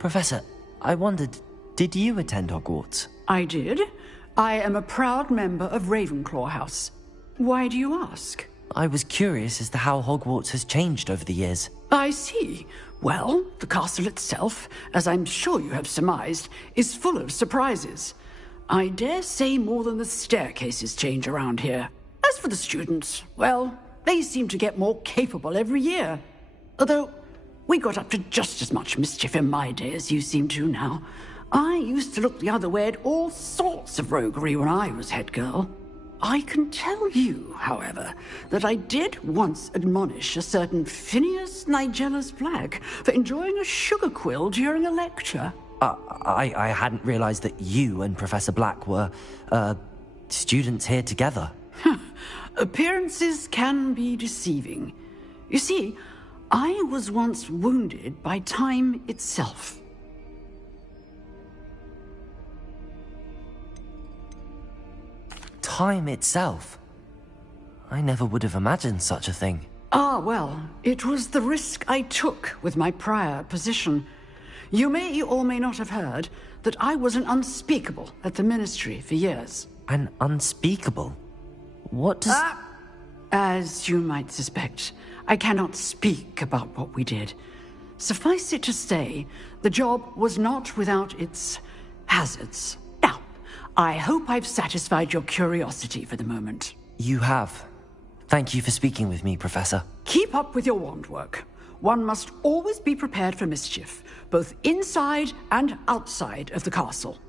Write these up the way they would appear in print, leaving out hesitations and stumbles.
Professor, I wondered, did you attend Hogwarts? I did. I am a proud member of Ravenclaw House. Why do you ask? I was curious as to how Hogwarts has changed over the years. I see. Well, the castle itself, as I'm sure you have surmised, is full of surprises. I dare say more than the staircases change around here. As for the students, well, they seem to get more capable every year. Although, we got up to just as much mischief in my day as you seem to now. I used to look the other way at all sorts of roguery when I was head girl. I can tell you, however, that I did once admonish a certain Phineas Nigella's Black for enjoying a sugar quill during a lecture. I hadn't realized that you and Professor Black were, students here together. Appearances can be deceiving. You see, I was once wounded by time itself. Time itself? I never would have imagined such a thing. Ah, well, it was the risk I took with my prior position. You may or may not have heard that I was an unspeakable at the Ministry for years. An unspeakable? What does... As you might suspect, I cannot speak about what we did. Suffice it to say, the job was not without its hazards. Now, I hope I've satisfied your curiosity for the moment. You have. Thank you for speaking with me, Professor. Keep up with your wand work. One must always be prepared for mischief, both inside and outside of the castle.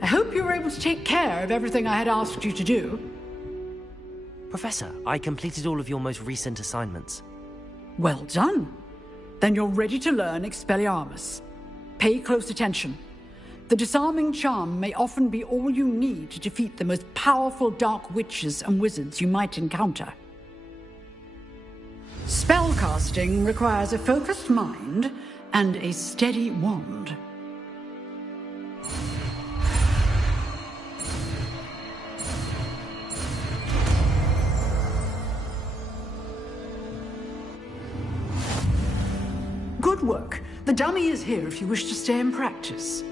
I hope you were able to take care of everything I had asked you to do. Professor, I completed all of your most recent assignments. Well done. Then you're ready to learn Expelliarmus. Pay close attention. The disarming charm may often be all you need to defeat the most powerful dark witches and wizards you might encounter. Spellcasting requires a focused mind and a steady wand. Good work. The dummy is here if you wish to stay and practice.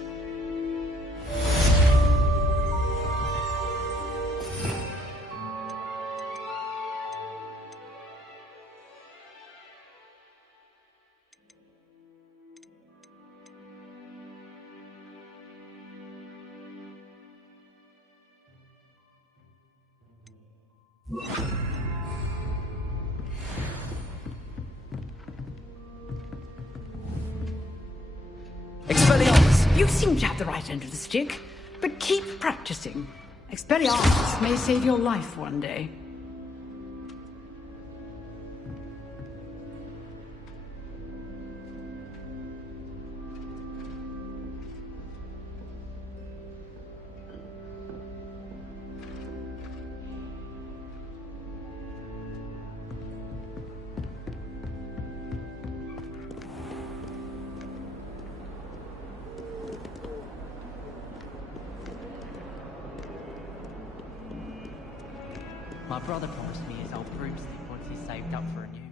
Expelliarmus! You seem to have the right end of the stick, but keep practicing. Expelliarmus may save your life one day. My brother promised me his old broomstick once he's saved up for a new one.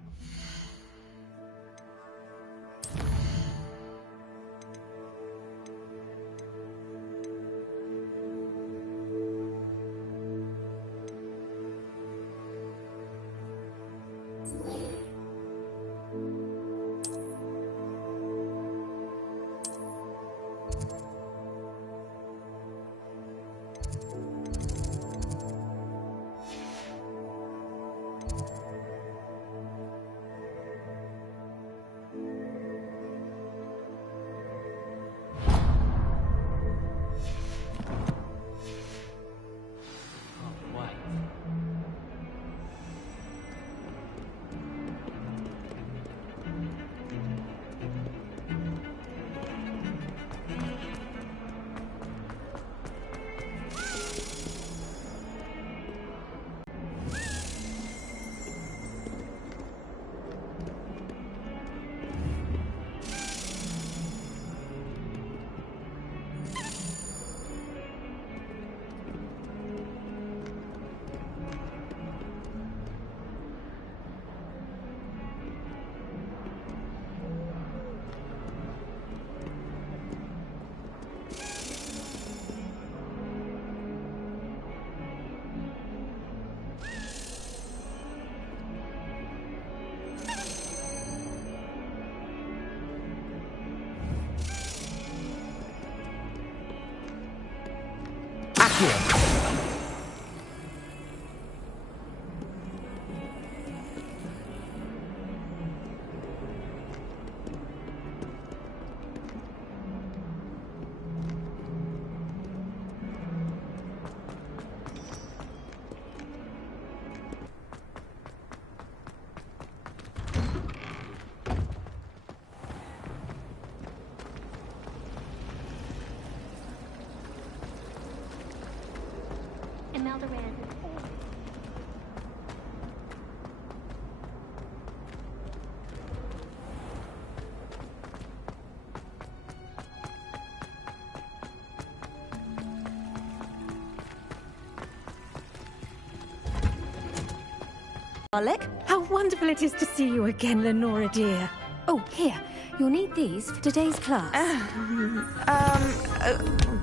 Alec, how wonderful it is to see you again, Lenora dear. Oh, here, you'll need these for today's class.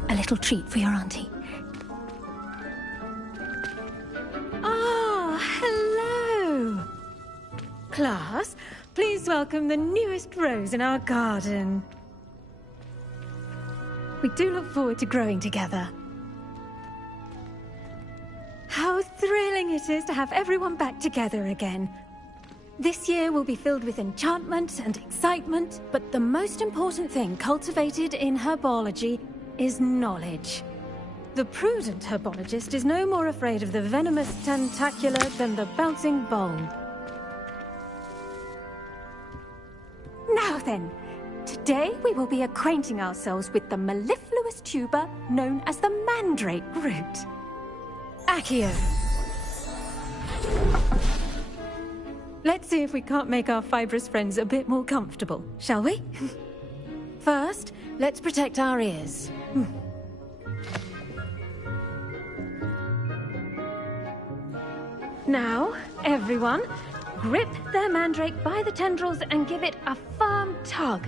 A little treat for your auntie. Ah, hello. Class, please welcome the newest rose in our garden. We do look forward to growing together. How thrilling it is to have everyone back together again. This year will be filled with enchantment and excitement, but the most important thing cultivated in herbology is knowledge. The prudent herbologist is no more afraid of the venomous tentacula than the bouncing bulb. Now then, today we will be acquainting ourselves with the mellifluous tuber known as the mandrake root. Accio. Let's see if we can't make our fibrous friends a bit more comfortable, shall we? First, let's protect our ears. Now, everyone, grip their mandrake by the tendrils and give it a firm tug.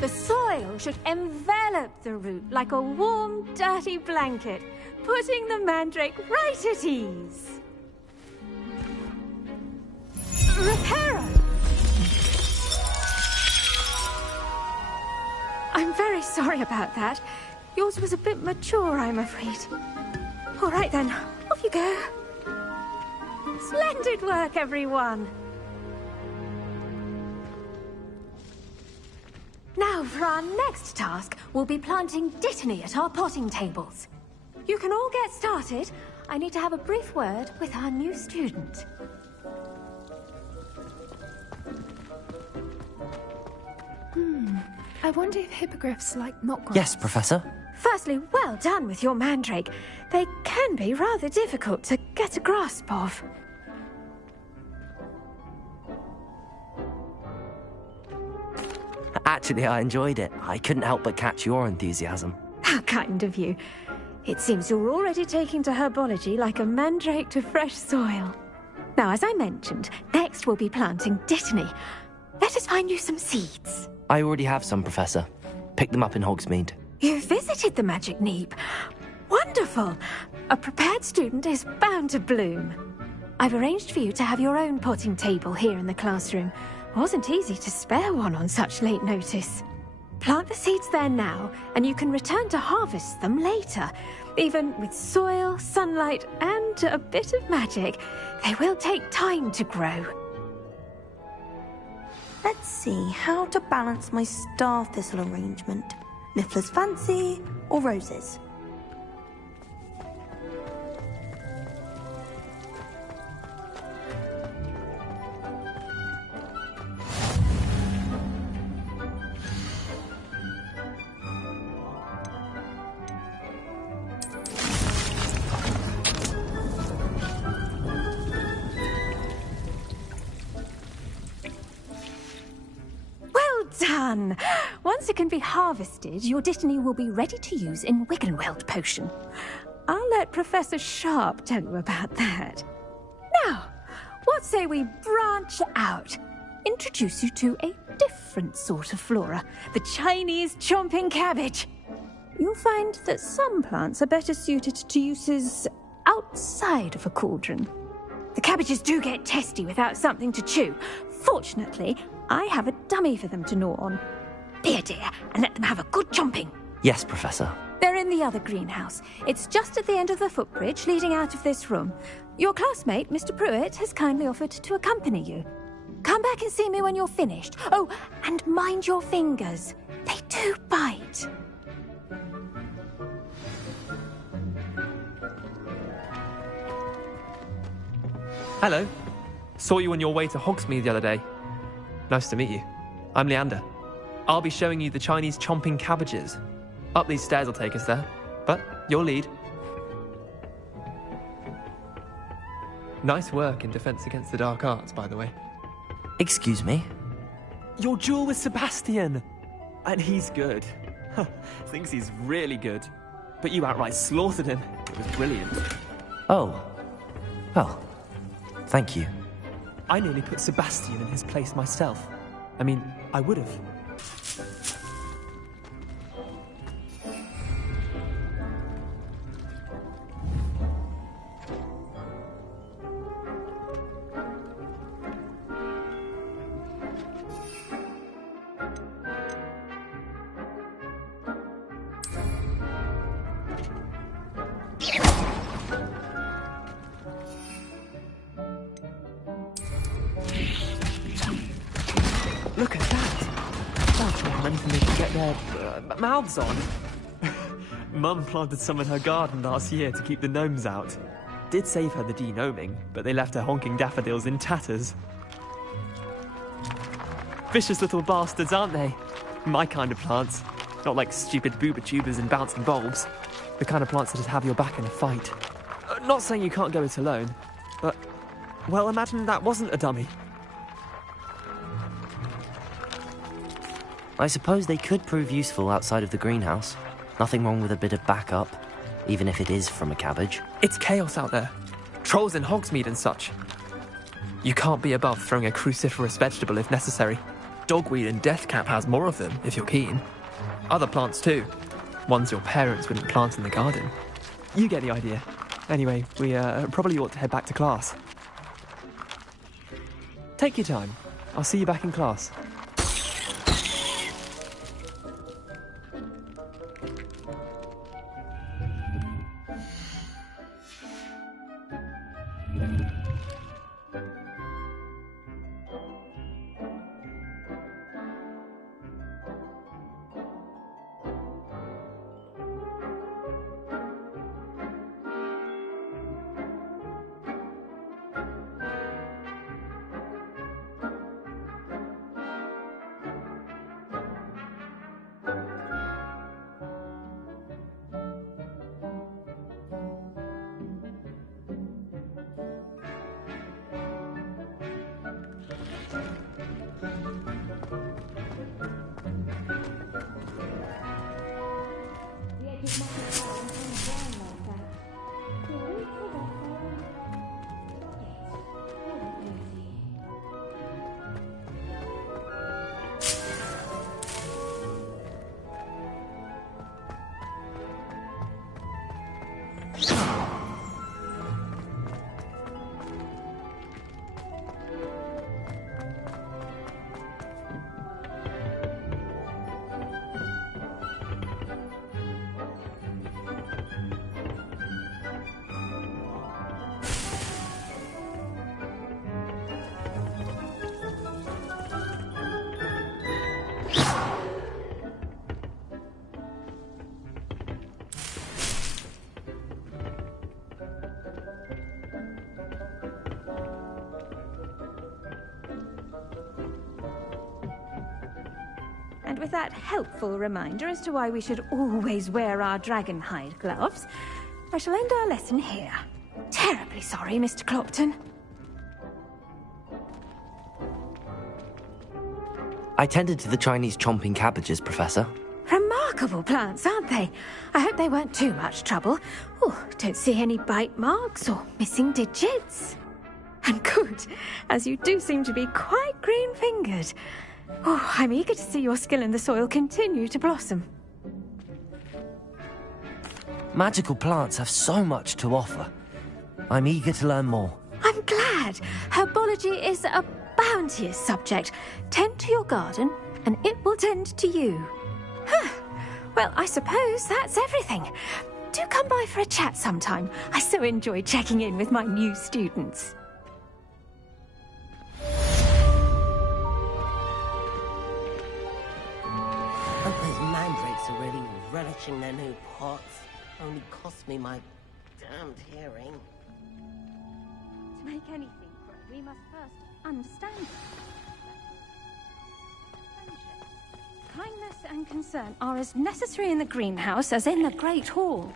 The soil should envelop the root like a warm, dirty blanket, putting the mandrake right at ease. Reparo! I'm very sorry about that. Yours was a bit mature, I'm afraid. All right then, off you go. Splendid work, everyone. Now, for our next task, we'll be planting Dittany at our potting tables. You can all get started. I need to have a brief word with our new student. I wonder if hippogriffs like knotgrass. Yes, Professor. Firstly, well done with your mandrake. They can be rather difficult to get a grasp of. Actually, I enjoyed it. I couldn't help but catch your enthusiasm. How kind of you. It seems you're already taking to herbology like a mandrake to fresh soil. Now, as I mentioned, next we'll be planting Dittany. Let us find you some seeds. I already have some, Professor. Picked them up in Hogsmeade. You visited the Magic Neep. Wonderful! A prepared student is bound to bloom. I've arranged for you to have your own potting table here in the classroom. Wasn't easy to spare one on such late notice. Plant the seeds there now, and you can return to harvest them later. Even with soil, sunlight, and a bit of magic, they will take time to grow. Let's see how to balance my star thistle arrangement. Niffler's fancy or roses? Done! Once it can be harvested, your Dittany will be ready to use in Wiggenweld potion. I'll let Professor Sharp tell you about that. Now, what say we branch out? Introduce you to a different sort of flora, the Chinese chomping cabbage. You'll find that some plants are better suited to uses outside of a cauldron. The cabbages do get testy without something to chew. Fortunately, I have a dummy for them to gnaw on. Be a dear and let them have a good chomping. Yes, Professor. They're in the other greenhouse. It's just at the end of the footbridge leading out of this room. Your classmate, Mr. Pruitt, has kindly offered to accompany you. Come back and see me when you're finished. Oh, and mind your fingers. They do bite. Hello. Saw you on your way to Hogsmeade the other day. Nice to meet you. I'm Leander. I'll be showing you the Chinese chomping cabbages. Up these stairs will take us there, but your lead. Nice work in Defense Against the Dark Arts, by the way. Excuse me? Your duel with Sebastian! And he's good. Thinks he's really good. But you outright slaughtered him. It was brilliant. Oh. Well, thank you. I nearly put Sebastian in his place myself. I mean, I would have. get their mouths on. Mum planted some in her garden last year to keep the gnomes out. Did save her the denoming, but they left her honking daffodils in tatters. Vicious little bastards, aren't they? My kind of plants. Not like stupid booba tubers and bouncing bulbs. The kind of plants that just have your back in a fight. Not saying you can't go it alone, but, well, imagine that wasn't a dummy. I suppose they could prove useful outside of the greenhouse. Nothing wrong with a bit of backup, even if it is from a cabbage. It's chaos out there. Trolls in Hogsmeade and such. You can't be above throwing a cruciferous vegetable if necessary. Dogweed and deathcap has more of them, if you're keen. Other plants too. Ones your parents wouldn't plant in the garden. You get the idea. Anyway, we probably ought to head back to class. Take your time. I'll see you back in class. And with that helpful reminder as to why we should always wear our dragon hide gloves, I shall end our lesson here. Terribly sorry, Mr. Clopton. I tended to the Chinese chomping cabbages, Professor. Remarkable plants, aren't they? I hope they weren't too much trouble. Oh, don't see any bite marks or missing digits. And good, as you do seem to be quite green-fingered. Oh, I'm eager to see your skill in the soil continue to blossom. Magical plants have so much to offer. I'm eager to learn more. I'm glad. Herbology is a bounteous subject. Tend to your garden, and it will tend to you. Huh. Well, I suppose that's everything. Do come by for a chat sometime. I so enjoy checking in with my new students. Hope those mandrakes are really relishing their new pots. Only cost me my damned hearing. To make anything grow, we must first understand it. Kindness and concern are as necessary in the greenhouse as in the Great Hall.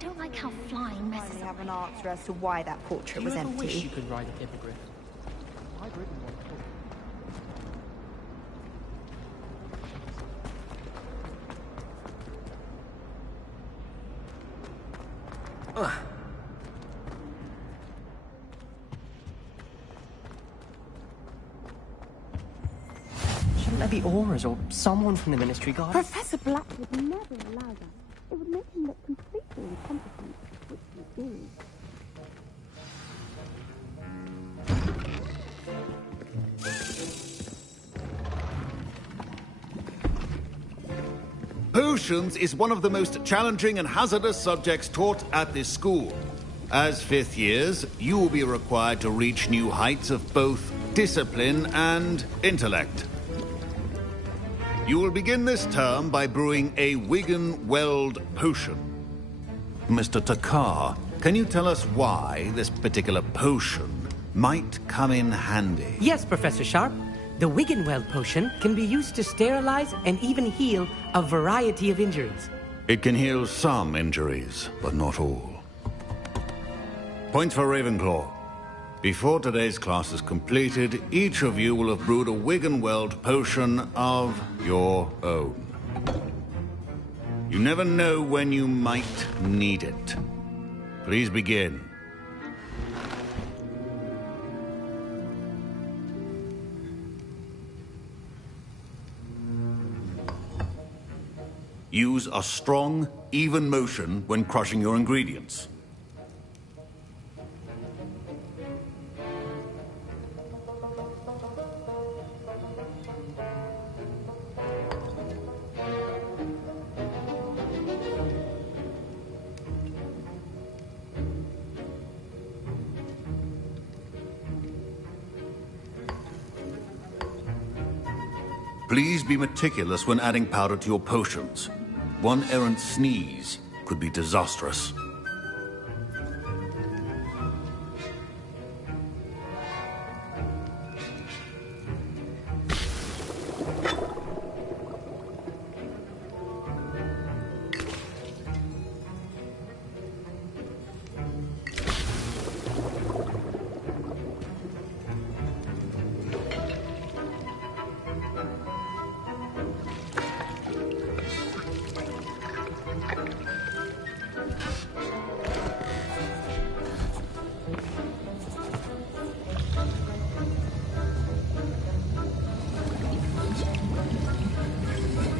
don't like how flying messes Finally up. have an answer as to why that portrait was Do you ever wish you empty. could ride a hippogriff? I've ridden one before. Shouldn't there be auras or someone from the Ministry Guard? Professor Black would never allow that. It would make him look completely incompetent, which he is. Potions is one of the most challenging and hazardous subjects taught at this school. As fifth years, you will be required to reach new heights of both discipline and intellect. You will begin this term by brewing a Wigan-Weld potion. Mr. Takar, can you tell us why this particular potion might come in handy? Yes, Professor Sharp. The Wigan-Weld potion can be used to sterilize and even heal a variety of injuries. It can heal some injuries, but not all. Points for Ravenclaw. Before today's class is completed, each of you will have brewed a Wigan-Weld potion of your own. You never know when you might need it. Please begin. Use a strong, even motion when crushing your ingredients. Please be meticulous when adding powder to your potions. One errant sneeze could be disastrous.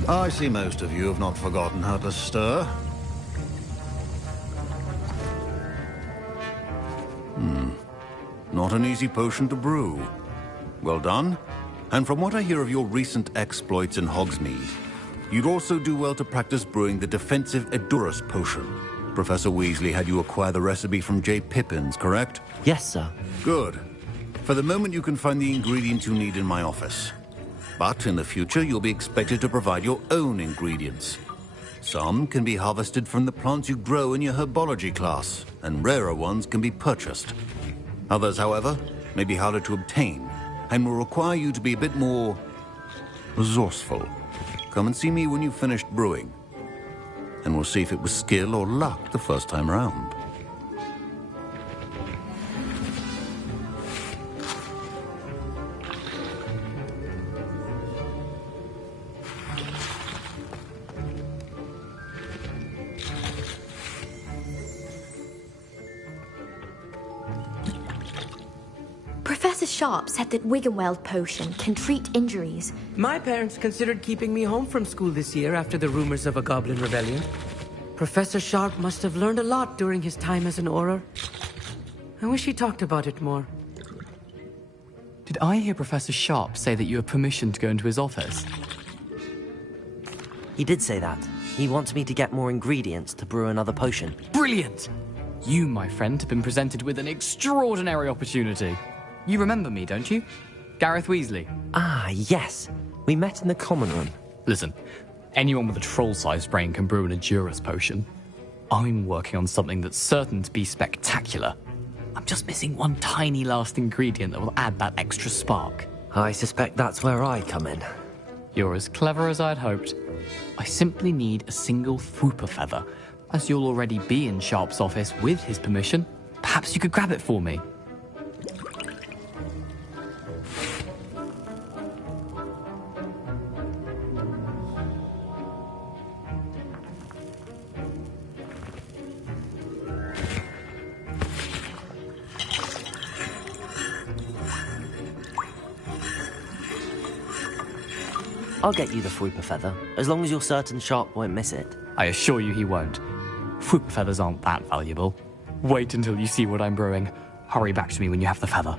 I see most of you have not forgotten how to stir. Not an easy potion to brew. Well done. And from what I hear of your recent exploits in Hogsmeade, you'd also do well to practice brewing the defensive Edurus potion. Professor Weasley had you acquire the recipe from J. Pippins, correct? Yes, sir. Good. For the moment, you can find the ingredients you need in my office. But in the future, you'll be expected to provide your own ingredients. Some can be harvested from the plants you grow in your herbology class, and rarer ones can be purchased. Others, however, may be harder to obtain, and will require you to be a bit more resourceful. Come and see me when you've finished brewing, and we'll see if it was skill or luck the first time around. Professor Sharp said that Wigan-Weld potion can treat injuries. My parents considered keeping me home from school this year after the rumors of a goblin rebellion. Professor Sharp must have learned a lot during his time as an Auror. I wish he talked about it more. Did I hear Professor Sharp say that you have permission to go into his office? He did say that. He wants me to get more ingredients to brew another potion. Brilliant! You, my friend, have been presented with an extraordinary opportunity. You remember me, don't you? Gareth Weasley. Ah, yes. We met in the common room. Listen, anyone with a troll-sized brain can brew an Edurus potion. I'm working on something that's certain to be spectacular. I'm just missing one tiny last ingredient that will add that extra spark. I suspect that's where I come in. You're as clever as I'd hoped. I simply need a single Fwooper feather, As you'll already be in Sharp's office with his permission, perhaps you could grab it for me. I'll get you the Fwooper feather, as long as you're certain Sharp won't miss it. I assure you he won't. Fwooper feathers aren't that valuable. Wait until you see what I'm brewing. Hurry back to me when you have the feather.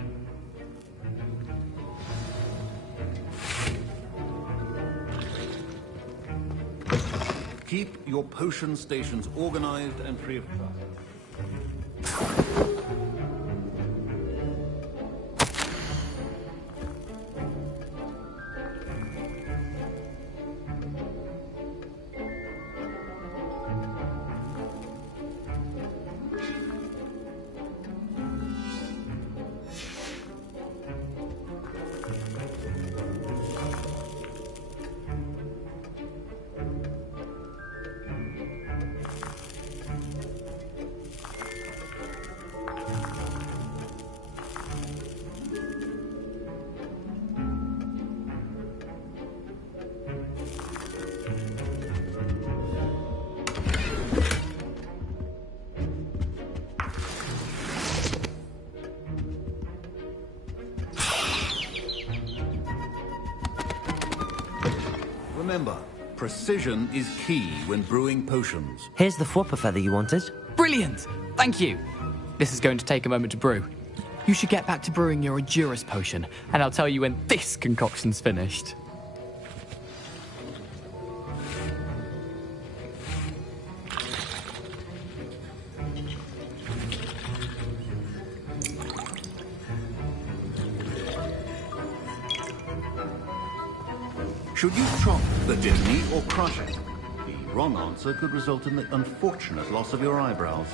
Keep your potion stations organized and free of trust. Remember, precision is key when brewing potions. Here's the Fwooper feather you wanted. Brilliant! Thank you! This is going to take a moment to brew. You should get back to brewing your Edurus potion, and I'll tell you when this concoction's finished. Should you chop the dipney or crush it? The wrong answer could result in the unfortunate loss of your eyebrows.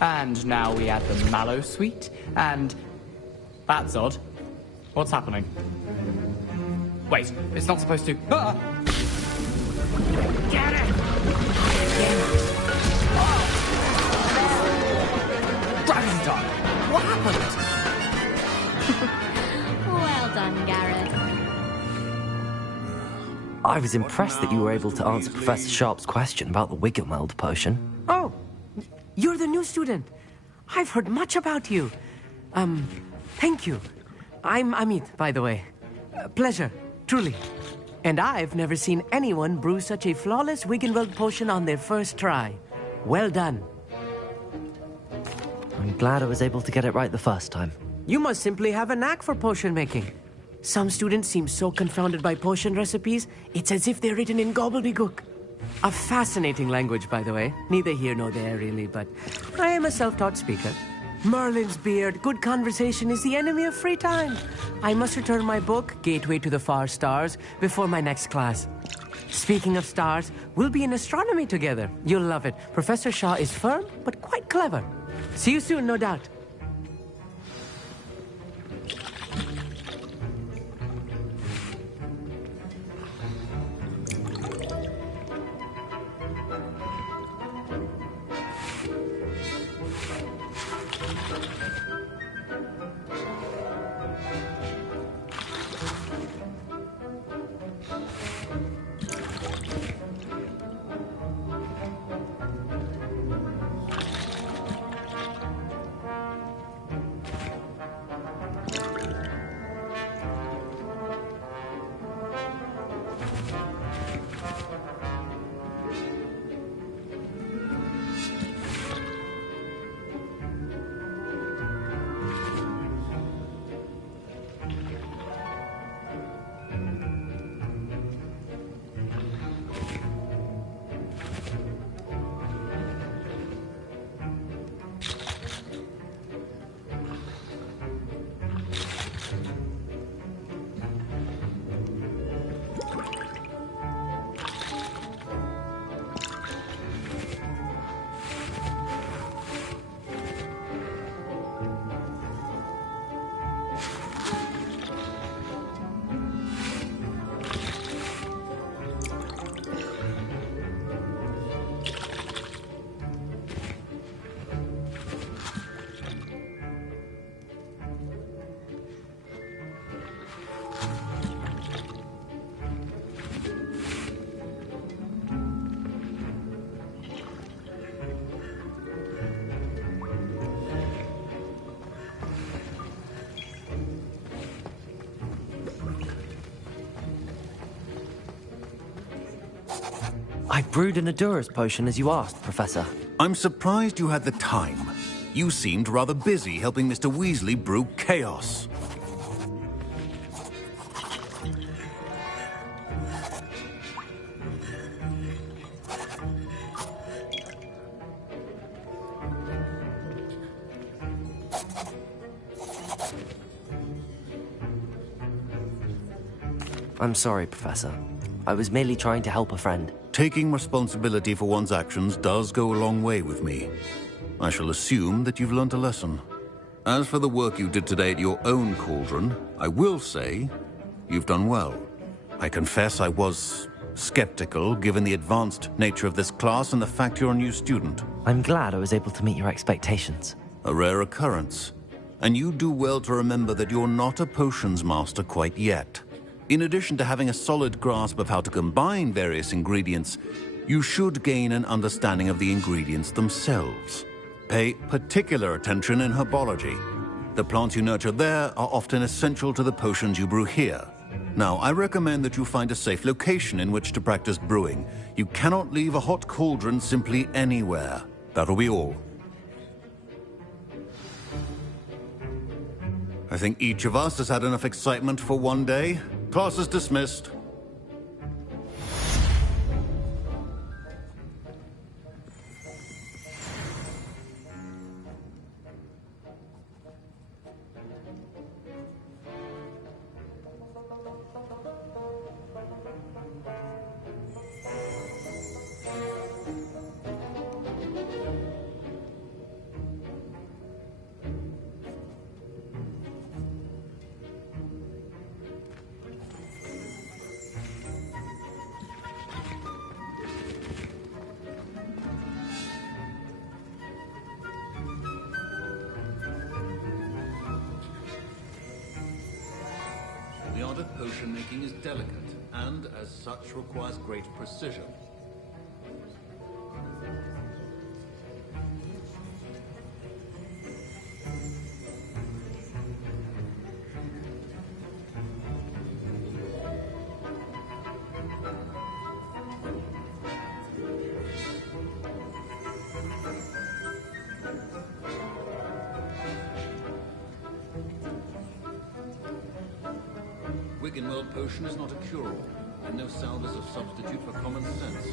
And now we add the mallow sweet, and... That's odd. What's happening? Wait, it's not supposed to... Ah! Get it! Gravity time! What happened? Well done, Garrett. I was impressed that you were able to answer Professor Sharp's question about the Wiggenweld potion. Oh, you're the new student. I've heard much about you. Thank you. I'm Amit, by the way. Pleasure, truly. And I've never seen anyone brew such a flawless Wiggenweld potion on their first try. Well done. I'm glad I was able to get it right the first time. You must simply have a knack for potion making. Some students seem so confounded by potion recipes, it's as if they're written in gobbledygook. A fascinating language, by the way. Neither here nor there, really, but I am a self-taught speaker. Merlin's beard, good conversation is the enemy of free time. I must return my book, Gateway to the Far Stars, before my next class. Speaking of stars, we'll be in astronomy together. You'll love it. Professor Shaw is firm, but quite clever. See you soon, no doubt. I brewed an Adura's potion as you asked, Professor. I'm surprised you had the time. You seemed rather busy helping Mr. Weasley brew chaos. I'm sorry, Professor. I was merely trying to help a friend. Taking responsibility for one's actions does go a long way with me. I shall assume that you've learnt a lesson. As for the work you did today at your own cauldron, I will say you've done well. I confess I was skeptical, given the advanced nature of this class and the fact you're a new student. I'm glad I was able to meet your expectations. A rare occurrence. And you do well to remember that you're not a potions master quite yet. In addition to having a solid grasp of how to combine various ingredients, you should gain an understanding of the ingredients themselves. Pay particular attention in herbology. The plants you nurture there are often essential to the potions you brew here. Now, I recommend that you find a safe location in which to practice brewing. You cannot leave a hot cauldron simply anywhere. That'll be all. I think each of us has had enough excitement for one day. Class is dismissed. art of potion making is delicate, and as such requires great precision. Wiggenweld potion is not a cure-all, and no salve is a substitute for common sense.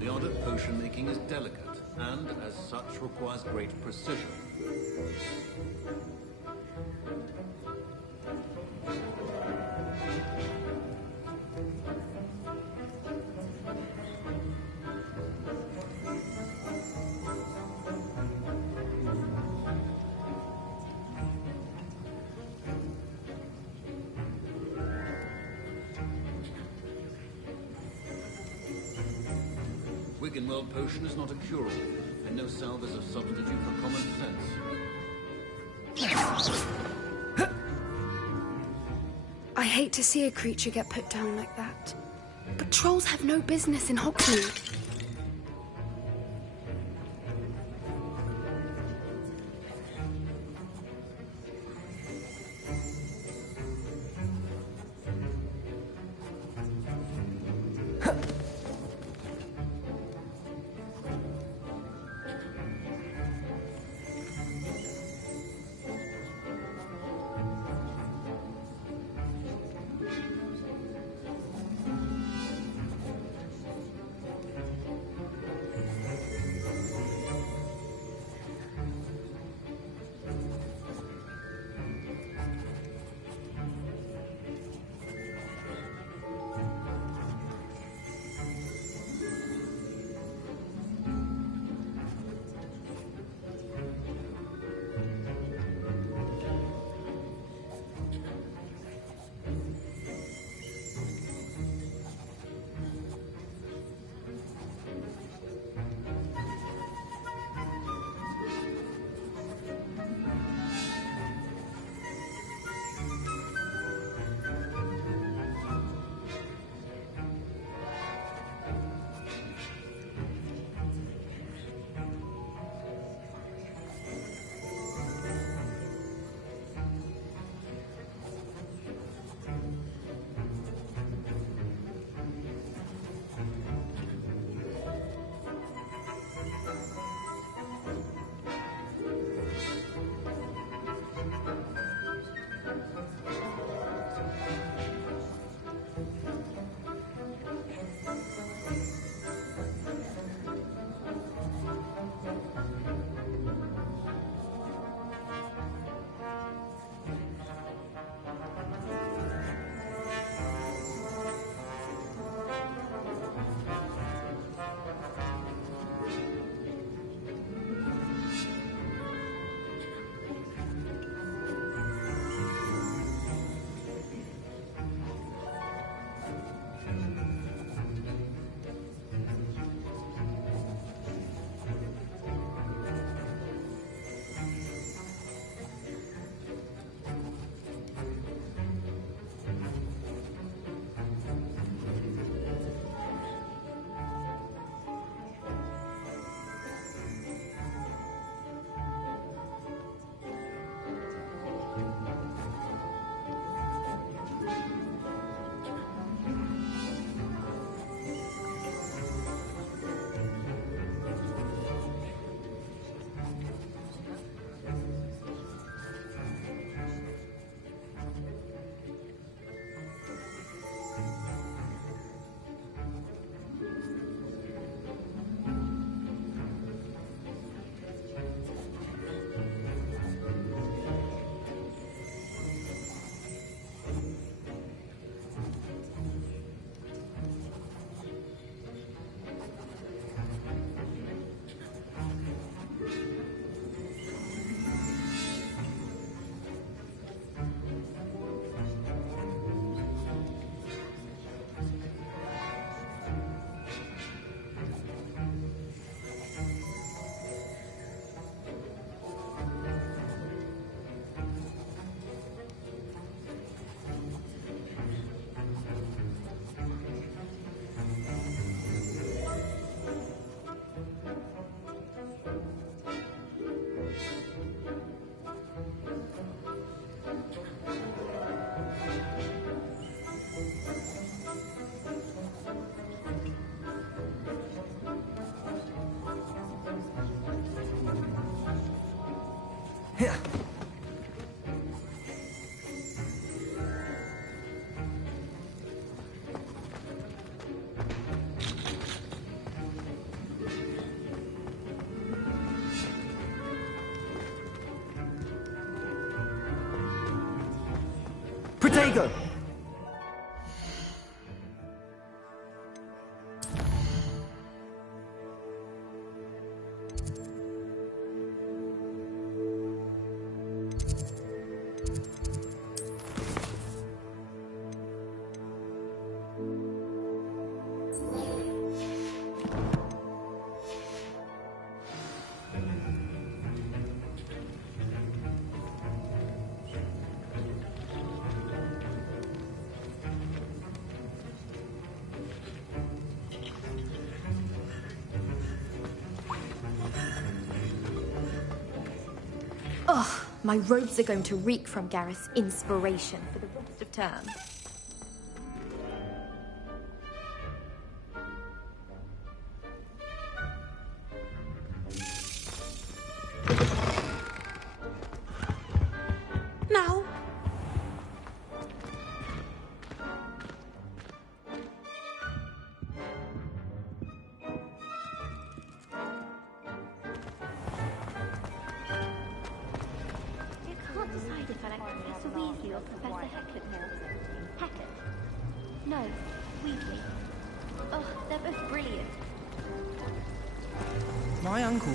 The art of potion making is delicate, and as such requires great precision. Wiggenweld potion is not a cure-all, and no salve is a substitute for common sense. I hate to see a creature get put down like that. But trolls have no business in Hogsmeade. Jago! Ugh, my robes are going to reek from Gareth's inspiration for the rest of term. Now. Can't decide if I like Professor Weasley or Professor Hecat more. Hecat? No, Weasley. Oh, they're both brilliant. My uncle.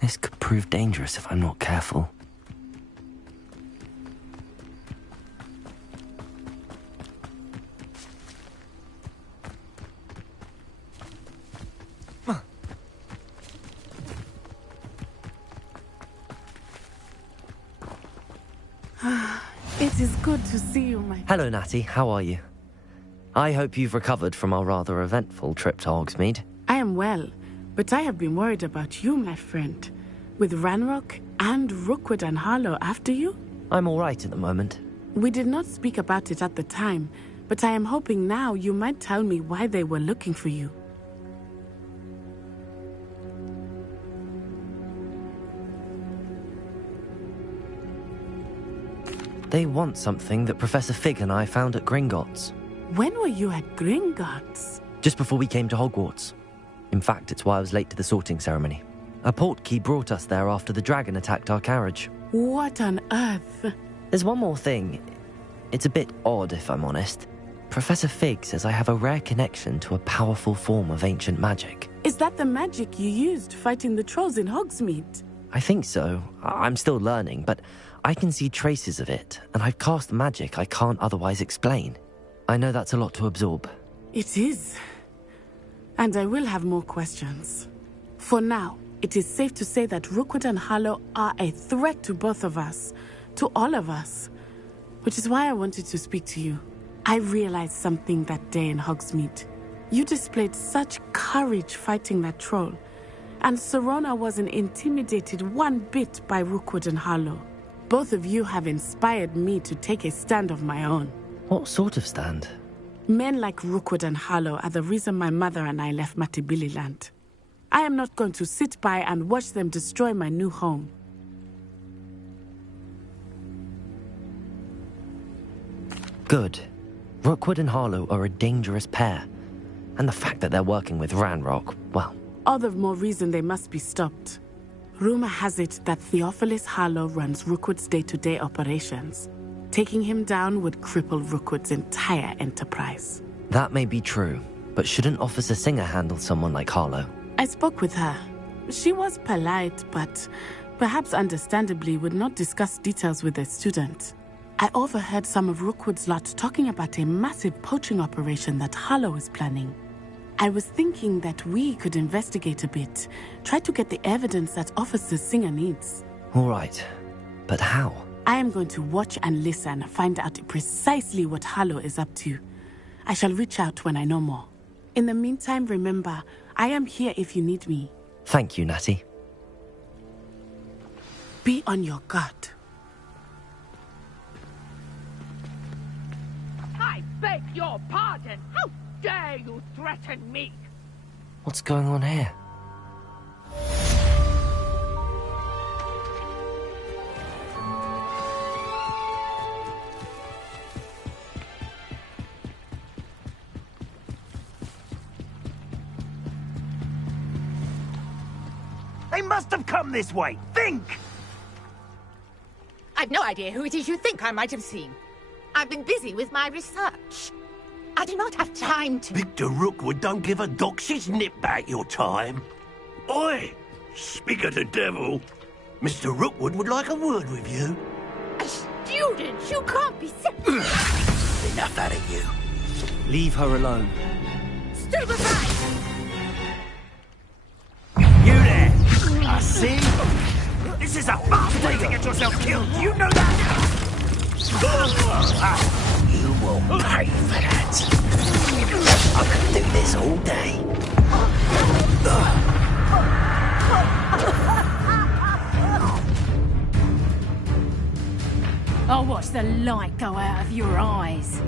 This could prove dangerous if I'm not careful. It is good to see you, my... Hello, Natty. How are you? I hope you've recovered from our rather eventful trip to Hogsmeade. I am well, but I have been worried about you, my friend. With Ranrock and Rookwood and Harlow after you? I'm all right at the moment. We did not speak about it at the time, but I am hoping now you might tell me why they were looking for you. They want something that Professor Fig and I found at Gringotts. When were you at Gringotts? Just before we came to Hogwarts. In fact, it's why I was late to the sorting ceremony. A portkey brought us there after the dragon attacked our carriage. What on earth? There's one more thing. It's a bit odd, if I'm honest. Professor Fig says I have a rare connection to a powerful form of ancient magic. Is that the magic you used fighting the trolls in Hogsmeade? I think so. I'm still learning, but I can see traces of it, and I've cast magic I can't otherwise explain. I know that's a lot to absorb. It is. And I will have more questions. For now, it is safe to say that Rookwood and Harlow are a threat to both of us, to all of us. Which is why I wanted to speak to you. I realized something that day in Hogsmeade. You displayed such courage fighting that troll, and Serona wasn't intimidated one bit by Rookwood and Harlow. Both of you have inspired me to take a stand of my own. What sort of stand? Men like Rookwood and Harlow are the reason my mother and I left Matibili land. I am not going to sit by and watch them destroy my new home. Good. Rookwood and Harlow are a dangerous pair. And the fact that they're working with Ranrock, well... All the more reason they must be stopped. Rumor has it that Theophilus Harlow runs Rookwood's day-to-day operations. Taking him down would cripple Rookwood's entire enterprise. That may be true, but shouldn't Officer Singer handle someone like Harlow? I spoke with her. She was polite, but perhaps understandably would not discuss details with a student. I overheard some of Rookwood's lot talking about a massive poaching operation that Harlow is planning. I was thinking that we could investigate a bit, try to get the evidence that Officer Singer needs. All right, but how? I am going to watch and listen, find out precisely what Harlow is up to. I shall reach out when I know more. In the meantime, remember, I am here if you need me. Thank you, Natty. Be on your guard. I beg your pardon. How dare you threaten me? What's going on here? They must have come this way. Think! I've no idea who it is you think I might have seen. I've been busy with my research. I do not have time to... Victor Rookwood don't give a doxy's nip back your time. Oi! Speak of the devil. Mr. Rookwood would like a word with you. A student? You can't be... Enough out of you. Leave her alone. Still beside! You there! I see. This is a fast way to get yourself killed. Do you know that? You will pay for that. I could do this all day. I'll watch the light go out of your eyes.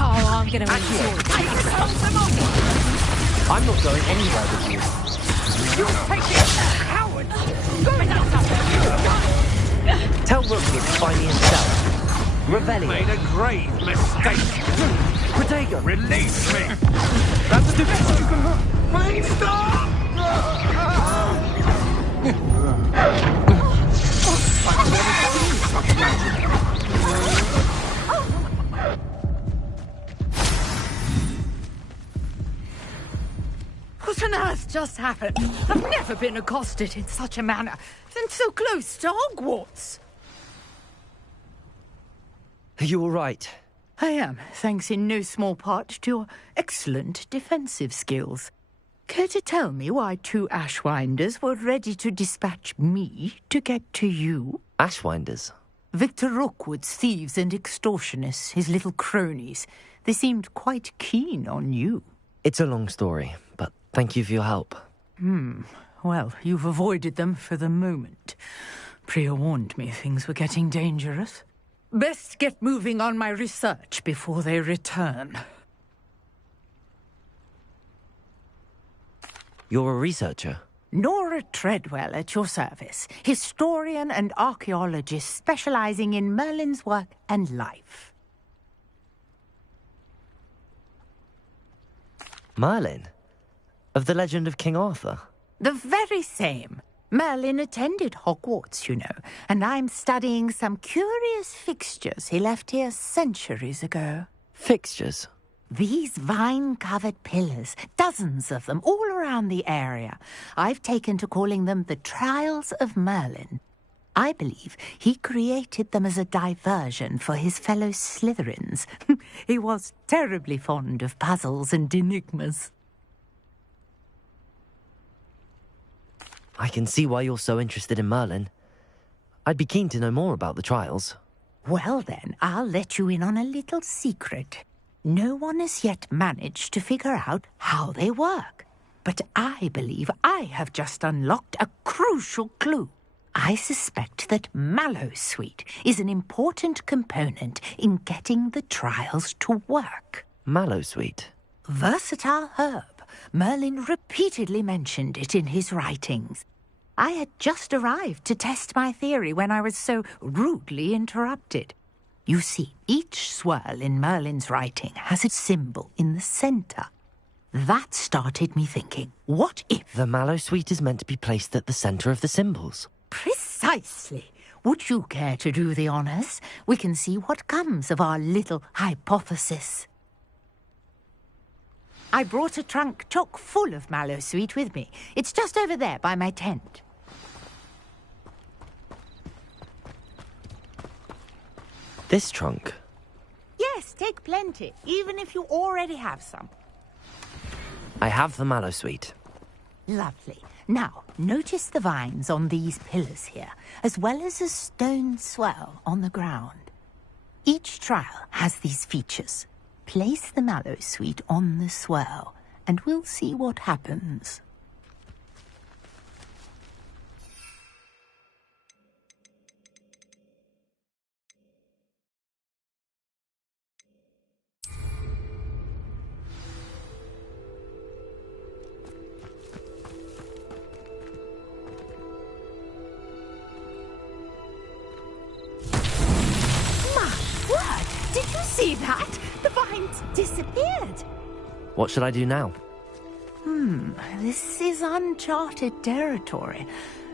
Oh, I'm gonna enjoy this. I'm not going anywhere with you. You take it, coward! Go inside! Tell Rookwood to find me himself. Revelio. Made a grave mistake. Protego. Release me! That's the best you can do. Please stop! I've never seen such magic. What on earth just happened? I've never been accosted in such a manner, and so close to Hogwarts. Are you all right? I am, thanks in no small part to your excellent defensive skills. Care to tell me why 2 Ashwinders were ready to dispatch me to get to you? Ashwinders? Victor Rookwood's thieves and extortionists, his little cronies. They seemed quite keen on you. It's a long story, but thank you for your help. Well, you've avoided them for the moment. Priya warned me things were getting dangerous. Best get moving on my research before they return. You're a researcher? Nora Treadwell at your service, historian and archaeologist specializing in Merlin's work and life. Merlin? Of the legend of King Arthur? The very same. Merlin attended Hogwarts, you know, and I'm studying some curious fixtures he left here centuries ago. Fixtures? These vine-covered pillars, dozens of them, all around the area. I've taken to calling them the Trials of Merlin. I believe he created them as a diversion for his fellow Slytherins. He was terribly fond of puzzles and enigmas. I can see why you're so interested in Merlin. I'd be keen to know more about the trials. Well then, I'll let you in on a little secret. No one has yet managed to figure out how they work. But I believe I have just unlocked a crucial clue. I suspect that Mallowsweet is an important component in getting the trials to work. Mallowsweet? Versatile herb. Merlin repeatedly mentioned it in his writings. I had just arrived to test my theory when I was so rudely interrupted. You see, each swirl in Merlin's writing has a symbol in the centre. That started me thinking, what if... The Mallowsweet is meant to be placed at the centre of the symbols. Precisely. Would you care to do the honours? We can see what comes of our little hypothesis. I brought a trunk chock full of Mallowsweet with me. It's just over there by my tent. This trunk? Yes, take plenty, even if you already have some. I have the Mallowsweet. Lovely. Now, notice the vines on these pillars here, as well as a stone swell on the ground. Each trial has these features. Place the Mallowsweet on the swell, and we'll see what happens. Did you see that? The vines disappeared. What should I do now? This is uncharted territory.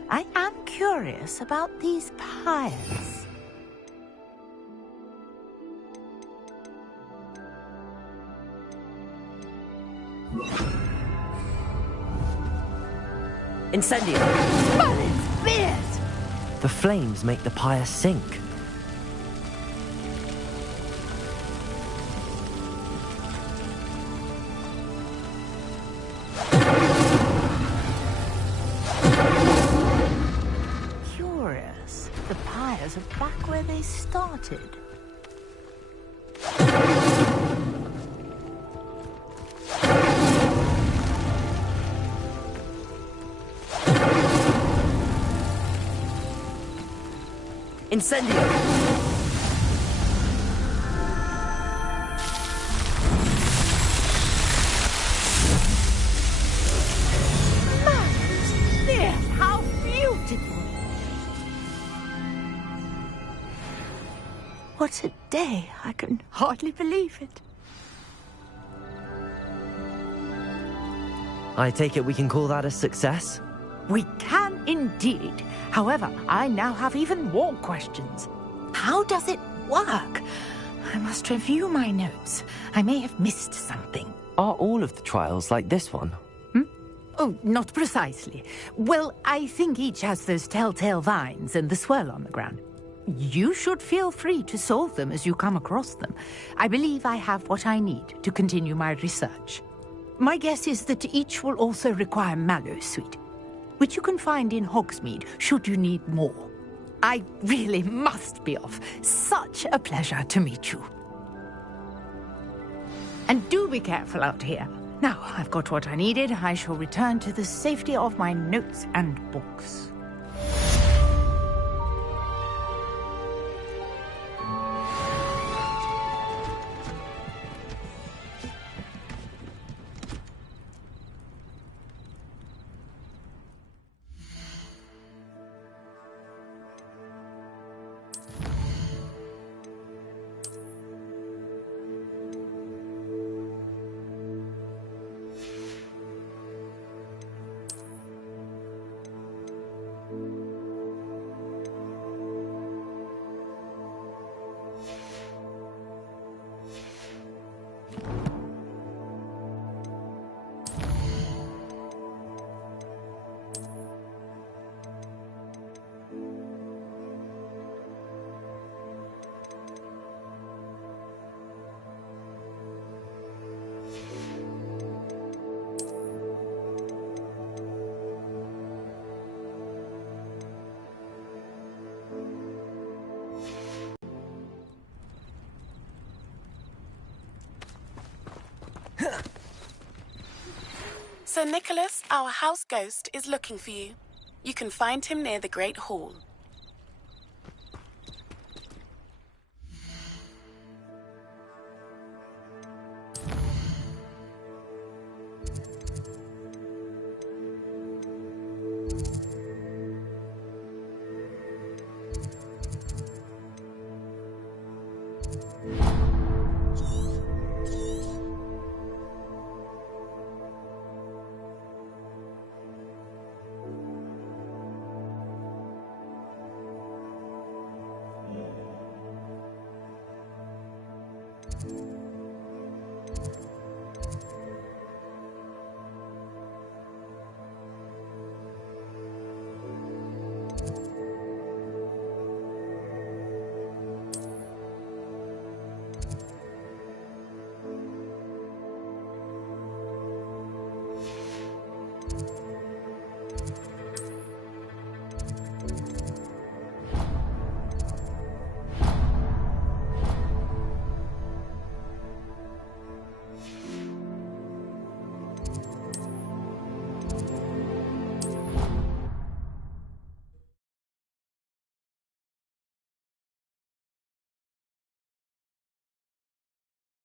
I am curious about these pyres. Incendio! Merlin's beard! The flames make the pyre sink. Curious. The pyres are back where they started. Incendio! What a day. I can hardly believe it. I take it we can call that a success? We can indeed. However, I now have even more questions. How does it work? I must review my notes. I may have missed something. Are all of the trials like this one? Oh, not precisely. Well, I think each has those telltale vines and the swirl on the ground. You should feel free to solve them as you come across them. I believe I have what I need to continue my research. My guess is that each will also require mallow sweet, which you can find in Hogsmeade should you need more. I really must be off. Such a pleasure to meet you. And do be careful out here. Now I've got what I needed, I shall return to the safety of my notes and books. Sir Nicholas, our house ghost, is looking for you. You can find him near the Great Hall.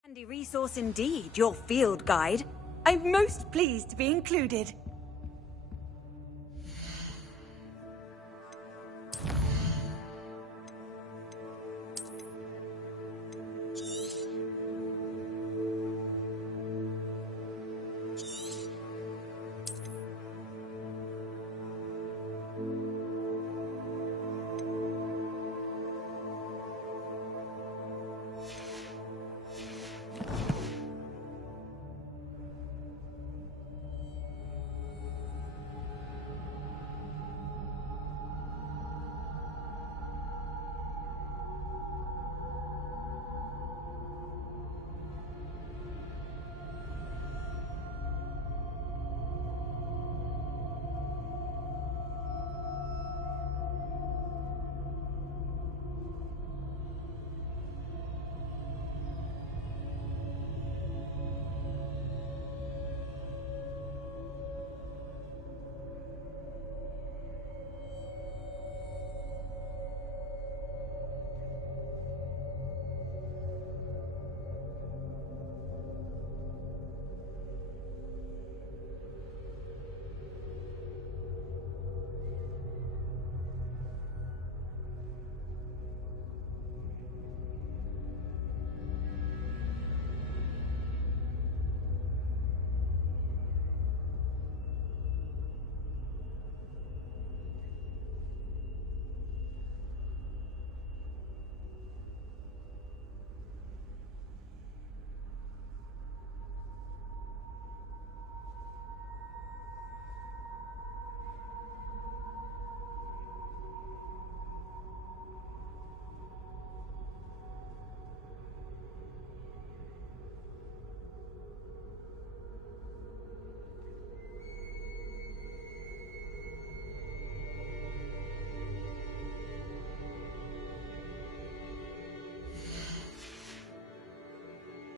Handy resource indeed, your field guide. I'm most pleased to be included.